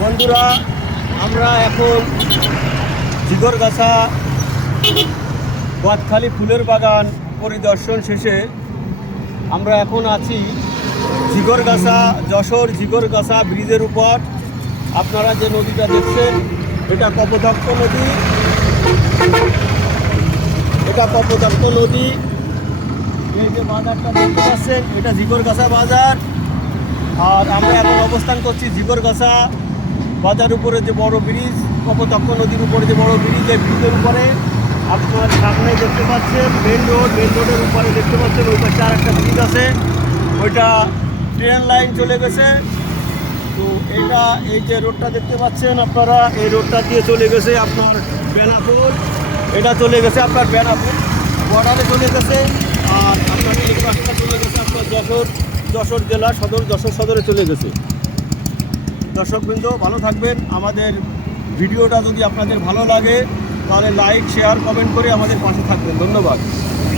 বন্ধুরা, আমরা এখন ঝিগরগাছা গদখালি ফুলের বাগান পরিদর্শন শেষে আমরা এখন আছি ঝিগরগাছা, যশোর ঝিগরগাছা ব্রিজের উপর। আপনারা যে নদীটা দেখছেন এটা কপোতাক্ষ নদী, এই যে বাজারটা দেখতে পাচ্ছেন এটা ঝিগরগাছা বাজার। আর আমরা এখন অবস্থান করছি ঝিগরগাছা বাজার উপরে যে বড় ব্রিজ, কপোতাক্ষ নদীর উপরে যে বড় ব্রিজ, এই ব্রিজের উপরে আপনার সামনে দেখতে পাচ্ছেন মেন রোডের উপরে দেখতে পাচ্ছেন ওই পাশে আর একটা ব্রিজ আছে, ওইটা ট্রেন লাইন চলে গেছে। তো এটা এই যে রোডটা দেখতে পাচ্ছেন আপনারা, এই রোডটা দিয়ে চলে গেছে আপনার বেনাপুর, এটা চলে গেছে আপনার বেনাপুর বর্ডারে চলে গেছে। আর আপনার এই রাস্তা চলে গেছে আপনার যশোর জেলা যশোর সদরে চলে গেছে। দর্শকবৃন্দ, ভালো থাকবেন। আমাদের ভিডিওটা যদি আপনাদের ভালো লাগে তাহলে লাইক, শেয়ার, কমেন্ট করে আমাদের পাশে থাকবেন। ধন্যবাদ।